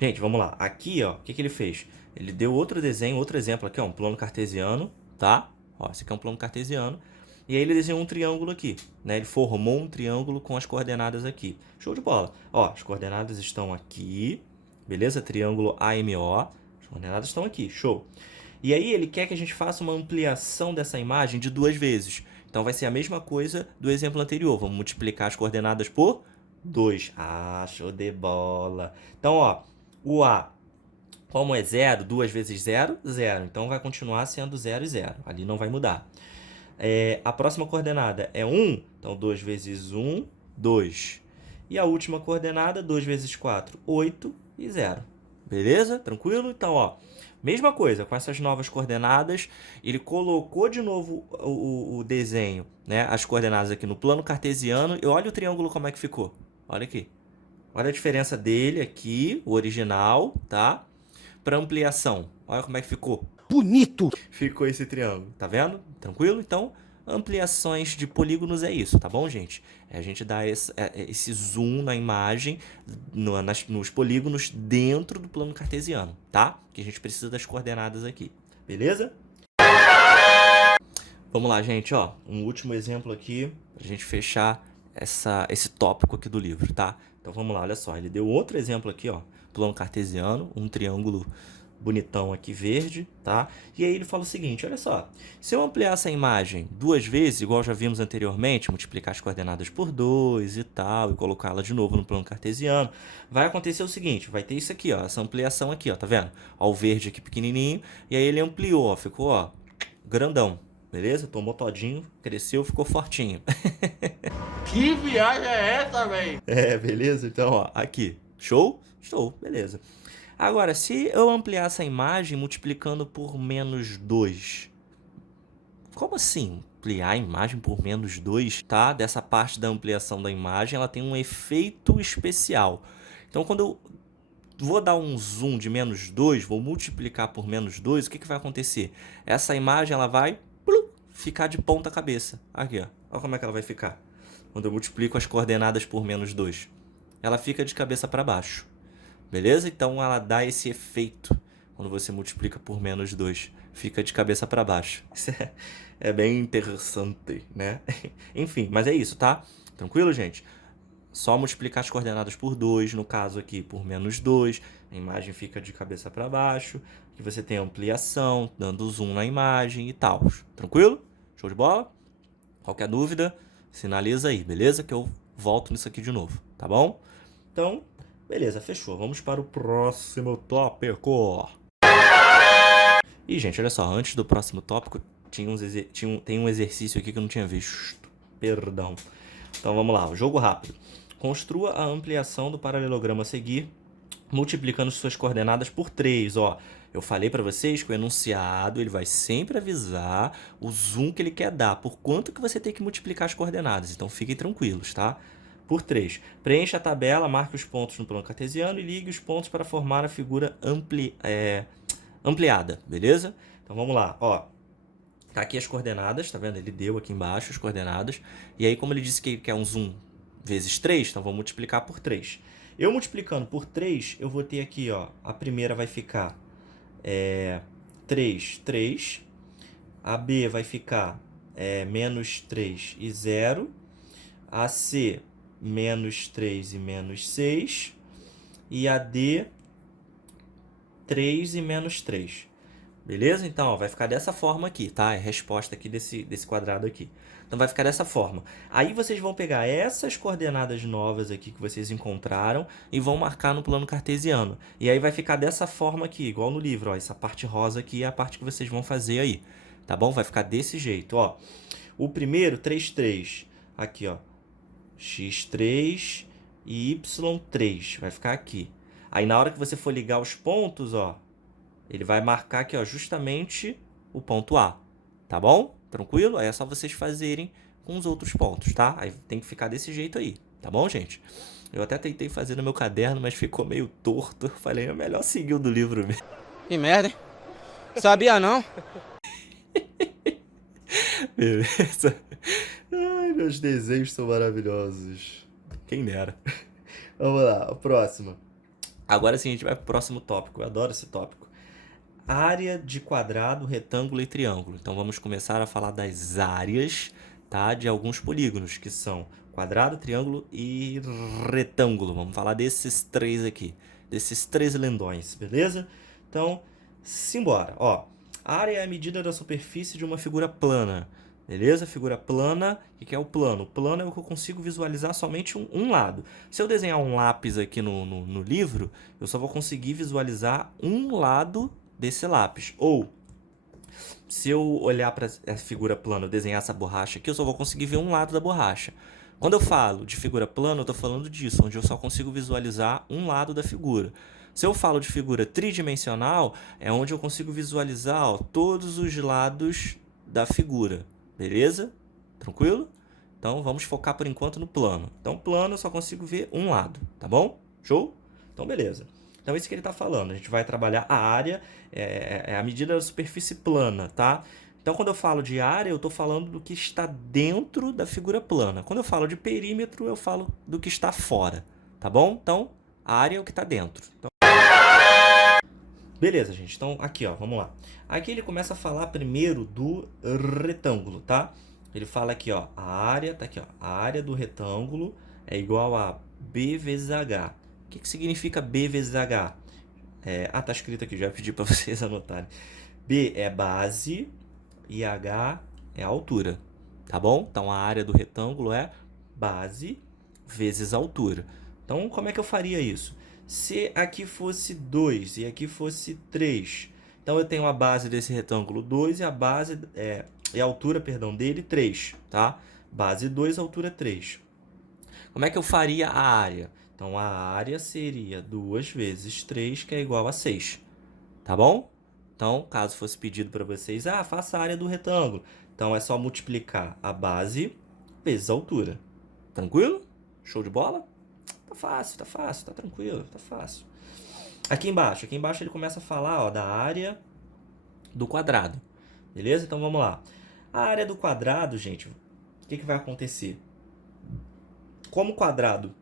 Gente, vamos lá. Aqui, ó, o que ele fez? Ele deu outro desenho, outro exemplo aqui, ó, um plano cartesiano, tá? Ó, esse aqui é um plano cartesiano. E aí ele desenhou um triângulo aqui, né? Ele formou um triângulo com as coordenadas aqui. Show de bola. Ó, as coordenadas estão aqui, beleza? Triângulo AMO. As coordenadas estão aqui, show. E aí ele quer que a gente faça uma ampliação dessa imagem de 2 vezes. Então vai ser a mesma coisa do exemplo anterior. Vamos multiplicar as coordenadas por 2. Ah, show de bola. Então, ó, o A, como é 0, 2 vezes 0, 0. Então vai continuar sendo 0 e 0. Ali não vai mudar. A próxima coordenada é 1. Então 2 vezes 1, 2. E a última coordenada, 2 vezes 4, 8 e 0. Beleza? Tranquilo? Então, ó, mesma coisa, com essas novas coordenadas, ele colocou de novo o desenho, né? As coordenadas aqui no plano cartesiano. E olha o triângulo como é que ficou. Olha aqui. Olha a diferença dele aqui, o original, tá? Para ampliação. Olha como é que ficou. Bonito! Ficou esse triângulo, tá vendo? Tranquilo? Então, ampliações de polígonos é isso, tá bom, gente? A gente dá esse zoom na imagem, nos polígonos dentro do plano cartesiano, tá? Que a gente precisa das coordenadas aqui, beleza? Vamos lá, gente, ó. Um último exemplo aqui pra gente fechar esse tópico aqui do livro, tá? Então vamos lá, olha só. Ele deu outro exemplo aqui, ó. Plano cartesiano, um triângulo bonitão aqui verde, tá? E aí ele fala o seguinte, olha só. Se eu ampliar essa imagem 2 vezes, igual já vimos anteriormente, multiplicar as coordenadas por 2 e tal, e colocá-la de novo no plano cartesiano, vai acontecer o seguinte, vai ter isso aqui, ó, essa ampliação aqui, ó, tá vendo? Ó, o verde aqui pequenininho, e aí ele ampliou, ó, ficou, ó, grandão. Beleza? Tomou todinho, cresceu, ficou fortinho. Que viagem é essa, velho? Beleza? Então, ó, aqui. Show? Show, beleza. Agora, se eu ampliar essa imagem multiplicando por menos 2, como assim? Ampliar a imagem por menos 2, tá? Dessa parte da ampliação da imagem, ela tem um efeito especial. Então, quando eu vou dar um zoom de menos 2, vou multiplicar por menos 2, o que vai acontecer? Essa imagem ela vai ficar de ponta cabeça. Aqui, ó. Olha como é que ela vai ficar. Quando eu multiplico as coordenadas por menos 2. Ela fica de cabeça para baixo. Beleza? Então ela dá esse efeito quando você multiplica por menos 2. Fica de cabeça para baixo. Isso é bem interessante, né? Enfim, mas é isso, tá? Tranquilo, gente? Só multiplicar as coordenadas por 2, no caso aqui por menos 2, a imagem fica de cabeça para baixo, aqui você tem ampliação, dando zoom na imagem e tal. Tranquilo? Show de bola? Qualquer dúvida, sinaliza aí, beleza? Que eu volto nisso aqui de novo, tá bom? Então, beleza, fechou. Vamos para o próximo tópico. E, gente, olha só, antes do próximo tópico, tem um exercício aqui que eu não tinha visto. Perdão. Então, vamos lá. Jogo rápido. Construa a ampliação do paralelogramo a seguir, multiplicando suas coordenadas por 3. Ó, eu falei para vocês que o enunciado ele vai sempre avisar o zoom que ele quer dar, por quanto que você tem que multiplicar as coordenadas. Então, fiquem tranquilos, tá? Por 3. Preencha a tabela, marque os pontos no plano cartesiano e ligue os pontos para formar a figura ampliada, beleza? Então, vamos lá. Ó, tá aqui as coordenadas, tá vendo? Ele deu aqui embaixo as coordenadas. E aí, como ele disse que quer um zoom vezes 3, então vou multiplicar por 3. Eu multiplicando por 3, eu vou ter aqui, ó, a primeira vai ficar 3, 3. A B vai ficar menos 3 e 0. A C, menos 3 e menos 6. E a D, 3 e menos 3. Beleza? Então, ó, vai ficar dessa forma aqui, tá? É a resposta aqui desse quadrado aqui. Então, vai ficar dessa forma. Aí, vocês vão pegar essas coordenadas novas aqui que vocês encontraram e vão marcar no plano cartesiano. E aí, vai ficar dessa forma aqui, igual no livro, ó. Essa parte rosa aqui é a parte que vocês vão fazer aí, tá bom? Vai ficar desse jeito, ó. O primeiro, 3, 3. Aqui, ó. X3 e Y3. Vai ficar aqui. Aí, na hora que você for ligar os pontos, ó, ele vai marcar aqui, ó, justamente o ponto A, tá bom? Tranquilo? Aí é só vocês fazerem com os outros pontos, tá? Aí tem que ficar desse jeito aí, tá bom, gente? Eu até tentei fazer no meu caderno, mas ficou meio torto. Eu falei, é melhor seguir o do livro mesmo. Que merda, hein? Sabia não? Beleza? Ai, meus desenhos são maravilhosos. Quem dera. Vamos lá, a próxima. Agora sim, a gente vai pro próximo tópico. Eu adoro esse tópico. Área de quadrado, retângulo e triângulo. Então vamos começar a falar das áreas, tá, de alguns polígonos, que são quadrado, triângulo e retângulo. Vamos falar desses três aqui, desses três lindões, beleza? Então, simbora. Ó, a área é a medida da superfície de uma figura plana, beleza? Figura plana, o que é o plano? O plano é o que eu consigo visualizar somente um lado. Se eu desenhar um lápis aqui no livro, eu só vou conseguir visualizar um lado desse lápis. Ou, se eu olhar para a figura plana, eu desenhar essa borracha aqui, eu só vou conseguir ver um lado da borracha. Quando eu falo de figura plana, eu estou falando disso, onde eu só consigo visualizar um lado da figura. Se eu falo de figura tridimensional, é onde eu consigo visualizar, ó, todos os lados da figura. Beleza? Tranquilo? Então, vamos focar por enquanto no plano. Então, plano eu só consigo ver um lado, tá bom? Show? Então, beleza. Então, isso que ele está falando. A gente vai trabalhar a área, a medida da superfície plana, tá? Então, quando eu falo de área, eu estou falando do que está dentro da figura plana. Quando eu falo de perímetro, eu falo do que está fora, tá bom? Então, a área é o que está dentro. Então, beleza, gente. Então, aqui, ó, vamos lá. Aqui ele começa a falar primeiro do retângulo, tá? Ele fala aqui, ó, a área, tá aqui, ó, a área do retângulo é igual a B vezes H. O que significa B vezes H? Tá escrito aqui, já pedi para vocês anotarem. B é base e H é altura, tá bom? Então, a área do retângulo é base vezes altura. Então, como é que eu faria isso? Se aqui fosse 2 e aqui fosse 3, então eu tenho a base desse retângulo 2 e a base e a altura, perdão, dele 3, tá? Base 2, altura 3. Como é que eu faria a área? Então, a área seria 2 vezes 3, que é igual a 6. Tá bom? Então, caso fosse pedido para vocês, faça a área do retângulo. Então, é só multiplicar a base vezes a altura. Tranquilo? Show de bola? Tá fácil, tá tranquilo, tá fácil. Aqui embaixo ele começa a falar, ó, da área do quadrado. Beleza? Então, vamos lá. A área do quadrado, gente, o que vai acontecer? Como o quadrado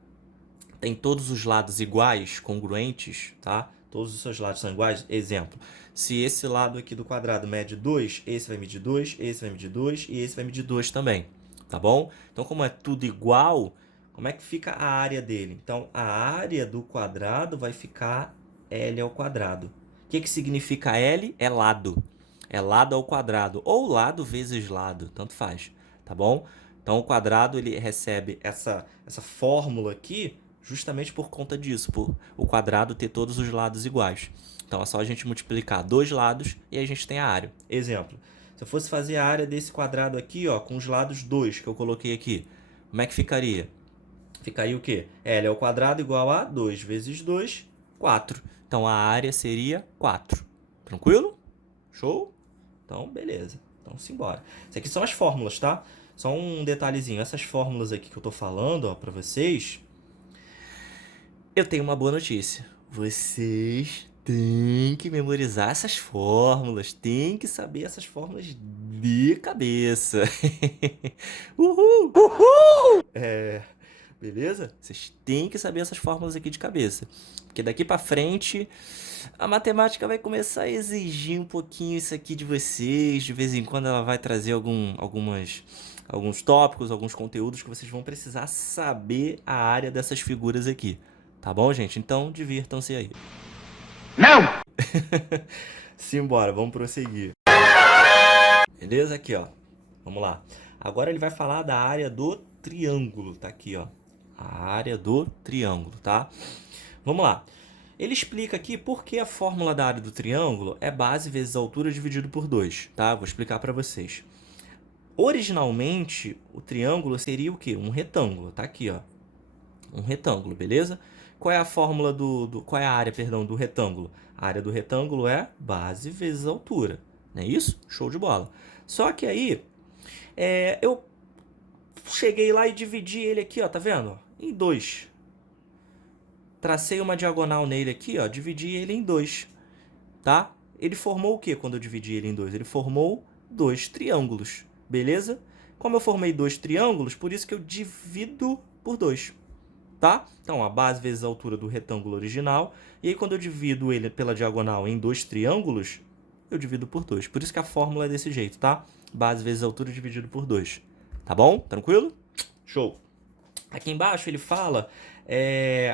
tem todos os lados iguais, congruentes, tá? Todos os seus lados são iguais. Exemplo, se esse lado aqui do quadrado mede 2, esse vai medir 2, esse vai medir 2 e esse vai medir 2 também, tá bom? Então, como é tudo igual, como é que fica a área dele? Então, a área do quadrado vai ficar L ao quadrado. O que significa L? É lado. É lado ao quadrado, ou lado vezes lado, tanto faz, tá bom? Então, o quadrado ele recebe essa fórmula aqui justamente por conta disso, por o quadrado ter todos os lados iguais. Então, é só a gente multiplicar dois lados e a gente tem a área. Exemplo, se eu fosse fazer a área desse quadrado aqui, ó, com os lados 2 que eu coloquei aqui, como é que ficaria? Ficaria o quê? L ao quadrado igual a 2 vezes 2, 4. Então, a área seria 4. Tranquilo? Show? Então, beleza. Então, simbora. Isso aqui são as fórmulas, tá? Só um detalhezinho. Essas fórmulas aqui que eu tô falando, ó, pra vocês, eu tenho uma boa notícia. Vocês têm que memorizar essas fórmulas, têm que saber essas fórmulas de cabeça. Uhul! Uhul! Beleza? Vocês têm que saber essas fórmulas aqui de cabeça. Porque daqui pra frente, a matemática vai começar a exigir um pouquinho isso aqui de vocês. De vez em quando ela vai trazer alguns tópicos, alguns conteúdos que vocês vão precisar saber a área dessas figuras aqui. Tá bom, gente? Então, divirtam-se aí. Não! Simbora, vamos prosseguir. Beleza? Aqui, ó. Vamos lá. Agora ele vai falar da área do triângulo. Tá aqui, ó. A área do triângulo, tá? Vamos lá. Ele explica aqui por que a fórmula da área do triângulo é base vezes altura dividido por 2, tá? Vou explicar para vocês. Originalmente, o triângulo seria o quê? Um retângulo. Tá aqui, ó. Um retângulo, beleza? Qual é a fórmula qual é a área, perdão, do retângulo? A área do retângulo é base vezes altura. Não é isso? Show de bola. Só que aí, eu cheguei lá e dividi ele aqui, ó, tá vendo? Em 2. Tracei uma diagonal nele aqui, ó, dividi ele em 2, tá? Ele formou o que quando eu dividi ele em 2? Ele formou 2 triângulos, beleza? Como eu formei 2 triângulos, por isso que eu divido por 2. tá? Então, a base vezes a altura do retângulo original. E aí, quando eu divido ele pela diagonal em dois triângulos, eu divido por 2. Por isso que a fórmula é desse jeito, tá? Base vezes a altura dividido por 2. Tá bom? Tranquilo? Show! Aqui embaixo ele fala...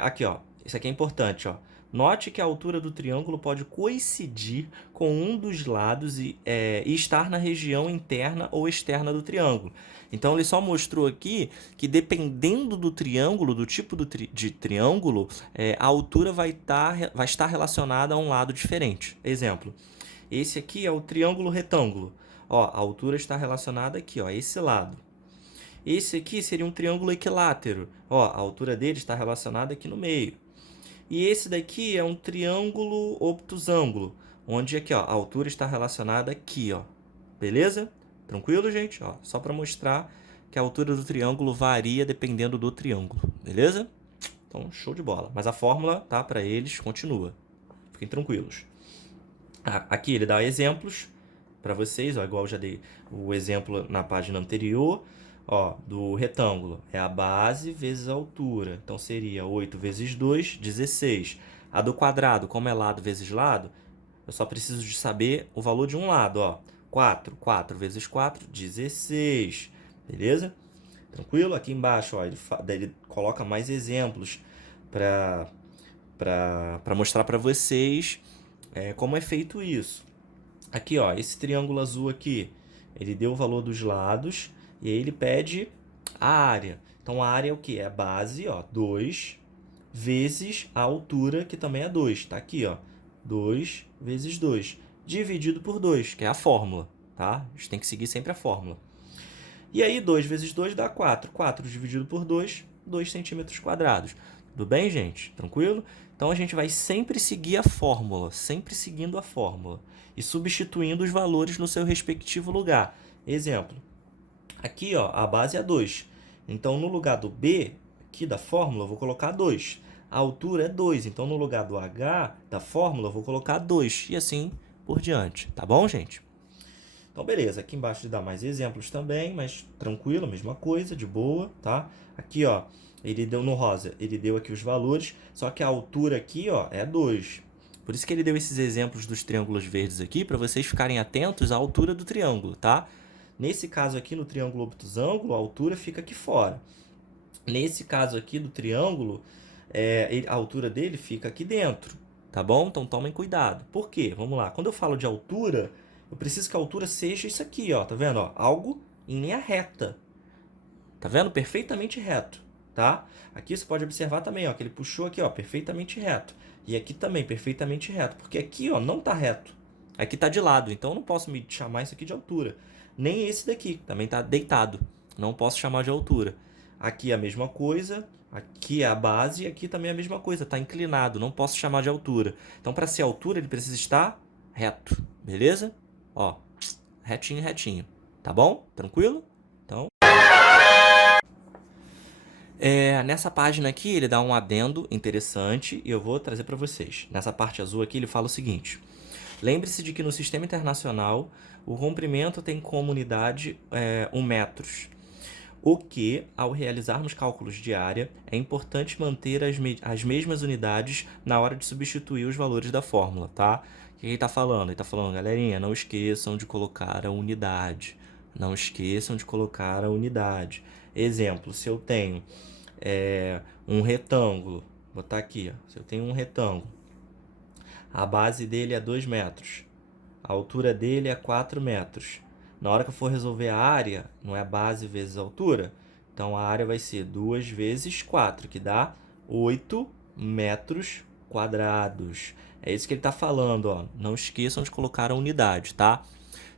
aqui, ó. Isso aqui é importante, ó. Note que a altura do triângulo pode coincidir com um dos lados e estar na região interna ou externa do triângulo. Então, ele só mostrou aqui que dependendo do triângulo, do tipo de triângulo, a altura vai estar relacionada a um lado diferente. Exemplo, esse aqui é o triângulo retângulo. Ó, a altura está relacionada aqui, ó, a esse lado. Esse aqui seria um triângulo equilátero. Ó, a altura dele está relacionada aqui no meio. E esse daqui é um triângulo obtusângulo, onde aqui, ó, a altura está relacionada aqui, ó. Beleza? Tranquilo, gente? Ó, só para mostrar que a altura do triângulo varia dependendo do triângulo. Beleza? Então, show de bola. Mas a fórmula, tá, para eles continua. Fiquem tranquilos. Aqui ele dá exemplos para vocês, ó, igual eu já dei o exemplo na página anterior. Ó, do retângulo é a base vezes a altura. Então, seria 8 vezes 2, 16. A do quadrado, como é lado vezes lado, eu só preciso de saber o valor de um lado. Ó. 4. 4 vezes 4, 16. Beleza? Tranquilo? Aqui embaixo, ó, ele coloca mais exemplos para mostrar para vocês como é feito isso. Aqui, ó, esse triângulo azul aqui, ele deu o valor dos lados. E aí ele pede a área. Então, a área é o quê? É a base, ó, 2, vezes a altura, que também é 2. Tá aqui, ó, 2 vezes 2, dividido por 2, que é a fórmula, tá? A gente tem que seguir sempre a fórmula. E aí, 2 vezes 2 dá 4. 4 dividido por 2, 2 centímetros quadrados. Tudo bem, gente? Tranquilo? Então, a gente vai sempre seguir a fórmula, sempre seguindo a fórmula. E substituindo os valores no seu respectivo lugar. Exemplo. Aqui, ó, a base é 2. Então, no lugar do B, aqui da fórmula, eu vou colocar 2. A altura é 2. Então, no lugar do H da fórmula, eu vou colocar 2. E assim por diante. Tá bom, gente? Então, beleza. Aqui embaixo ele dá mais exemplos também, mas tranquilo, mesma coisa, de boa, tá? Aqui, ó, ele deu no rosa, ele deu aqui os valores, só que a altura aqui, ó, é 2. Por isso que ele deu esses exemplos dos triângulos verdes aqui, para vocês ficarem atentos à altura do triângulo, tá? Nesse caso aqui, no triângulo obtusângulo, a altura fica aqui fora. Nesse caso aqui do triângulo, a altura dele fica aqui dentro, tá bom? Então, tomem cuidado. Por quê? Vamos lá. Quando eu falo de altura, eu preciso que a altura seja isso aqui, ó. Tá vendo? Ó, algo em linha reta. Tá vendo? Perfeitamente reto, tá? Aqui você pode observar também, ó, que ele puxou aqui, ó, perfeitamente reto. E aqui também, perfeitamente reto. Porque aqui, ó, não tá reto. Aqui tá de lado. Então, eu não posso me chamar isso aqui de altura. Nem esse daqui, também está deitado. Não posso chamar de altura. Aqui é a mesma coisa, aqui é a base e aqui também é a mesma coisa, está inclinado, não posso chamar de altura. Então, para ser altura, ele precisa estar reto, beleza? Ó, retinho, retinho. Tá bom? Tranquilo? Então... nessa página aqui, ele dá um adendo interessante e eu vou trazer para vocês. Nessa parte azul aqui, ele fala o seguinte... Lembre-se de que no sistema internacional, o comprimento tem como unidade 1 metros. O que, ao realizarmos cálculos de área, é importante manter as mesmas unidades na hora de substituir os valores da fórmula, tá? O que ele está falando? Ele está falando, galerinha, não esqueçam de colocar a unidade. Não esqueçam de colocar a unidade. Exemplo, se eu tenho um retângulo, vou botar aqui, ó, se eu tenho um retângulo, a base dele é 2 metros. A altura dele é 4 metros. Na hora que eu for resolver a área, não é base vezes altura? Então, a área vai ser 2 vezes 4, que dá 8 metros quadrados. É isso que ele está falando, ó. Não esqueçam de colocar a unidade, tá?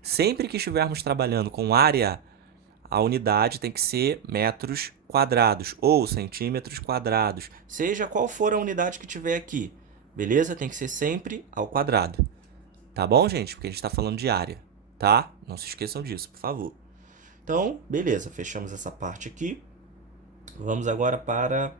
Sempre que estivermos trabalhando com área, a unidade tem que ser metros quadrados ou centímetros quadrados. Seja qual for a unidade que tiver aqui. Beleza? Tem que ser sempre ao quadrado. Tá bom, gente? Porque a gente está falando de área, tá? Não se esqueçam disso, por favor. Então, beleza. Fechamos essa parte aqui. Vamos agora para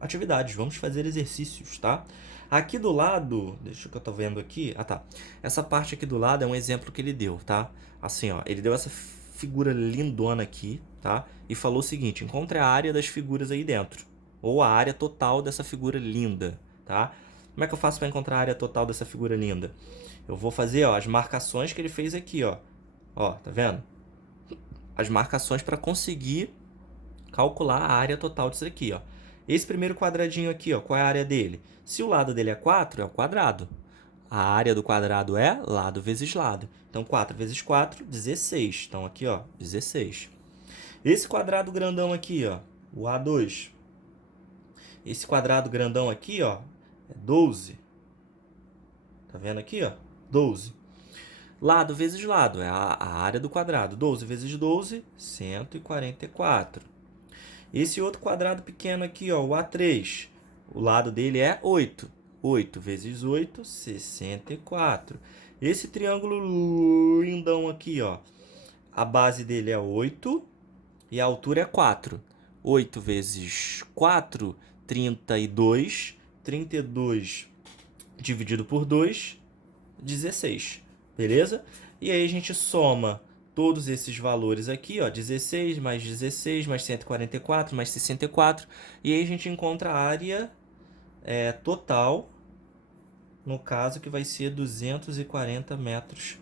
atividades. Vamos fazer exercícios, tá? Aqui do lado, deixa eu que eu tô vendo aqui. Ah, tá. Essa parte aqui do lado é um exemplo que ele deu, tá? Assim, ó. Ele deu essa figura lindona aqui, tá? E falou o seguinte, encontre a área das figuras aí dentro. ou a área total dessa figura linda, tá? Como é que eu faço para encontrar a área total dessa figura linda? Eu vou fazer, ó, as marcações que ele fez aqui, ó. Ó, tá vendo? As marcações para conseguir calcular a área total disso aqui, ó. Esse primeiro quadradinho aqui, ó, qual é a área dele? Se o lado dele é 4, é o quadrado. A área do quadrado é lado vezes lado. Então, 4 vezes 4, 16. Então, aqui, ó, 16. Esse quadrado grandão aqui, ó, o A2. Esse quadrado grandão aqui, ó, é 12. Tá vendo aqui, ó? 12. Lado vezes lado é a área do quadrado. 12 vezes 12, 144. Esse outro quadrado pequeno aqui, ó, o A3, o lado dele é 8. 8 vezes 8, 64. Esse triângulo lindão aqui, ó, a base dele é 8 e a altura é 4. 8 vezes 4, 32. 32 dividido por 2, 16. Beleza? E aí a gente soma todos esses valores aqui, ó, 16 mais 16 mais 144 mais 64, e aí a gente encontra a área total, no caso que vai ser 240 metros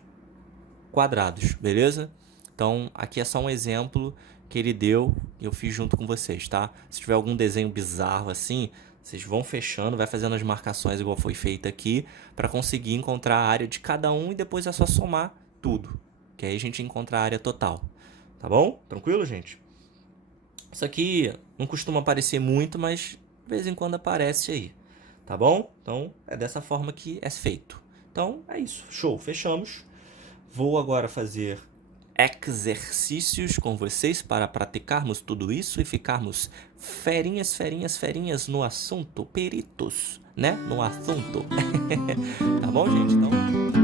quadrados, beleza? Então, aqui é só um exemplo que ele deu e eu fiz junto com vocês, tá? Se tiver algum desenho bizarro assim, vocês vão fechando, vai fazendo as marcações igual foi feito aqui, para conseguir encontrar a área de cada um e depois é só somar tudo, que aí a gente encontra a área total, tá bom? Tranquilo, gente? Isso aqui não costuma aparecer muito, mas de vez em quando aparece aí, tá bom? Então, é dessa forma que é feito. Então, é isso. Show, fechamos. Vou agora fazer exercícios com vocês para praticarmos tudo isso e ficarmos ferinhas no assunto, peritos, né? No assunto. Tá bom, gente? Então...